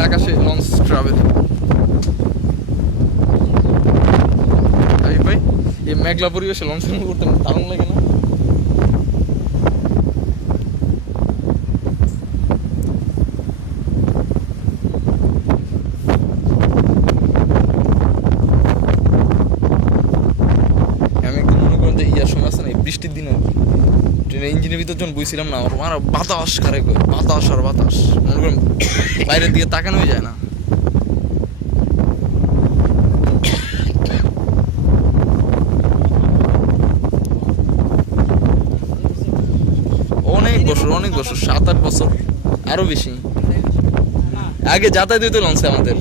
মেঘলা আকাশে launch travel. ভাই এই মেঘলা পরিবেশে লঞ্চের মধ্যে করতে দারুণ লাগে না? আমি একদম মনে করেন যে ইয়ার সময় আছে না, বৃষ্টির দিনে ট্রেনের ইঞ্জিনের ভিতর যখন বইছিলাম না, আমার বাতাস কারে কই, বাতাস আর বাতাস, মনে করেন বাইরের দিকে তাকানোই যায় না। অনেক বছর 7-8 বছর, আরো বেশি আগে যাতায়াত হইতো লঞ্চে আমাদের।